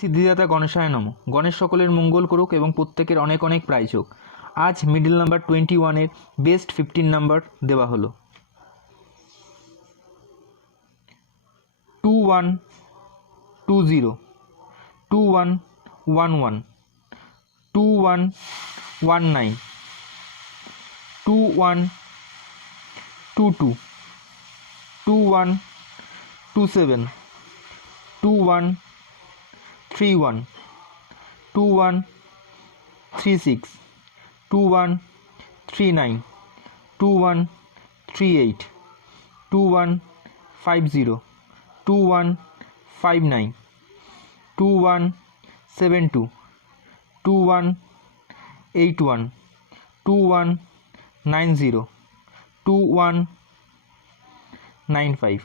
সিদ্ধিদাতা গণেশায় নম। গণেশ সকলের মঙ্গল করুক এবং প্রত্যেকের অনেক অনেক প্রাইজ হোক। আজ মিডল নাম্বার টোয়েন্টি ওয়ানের বেস্ট ফিফটিন নাম্বার দেওয়া হলো। Two one two zero two one one one two one one nine two one two two two one two seven two one three one two one three six two one three nine two one three eight two one five zero two one five nine two one seven two two one eight one two one nine zero two one nine five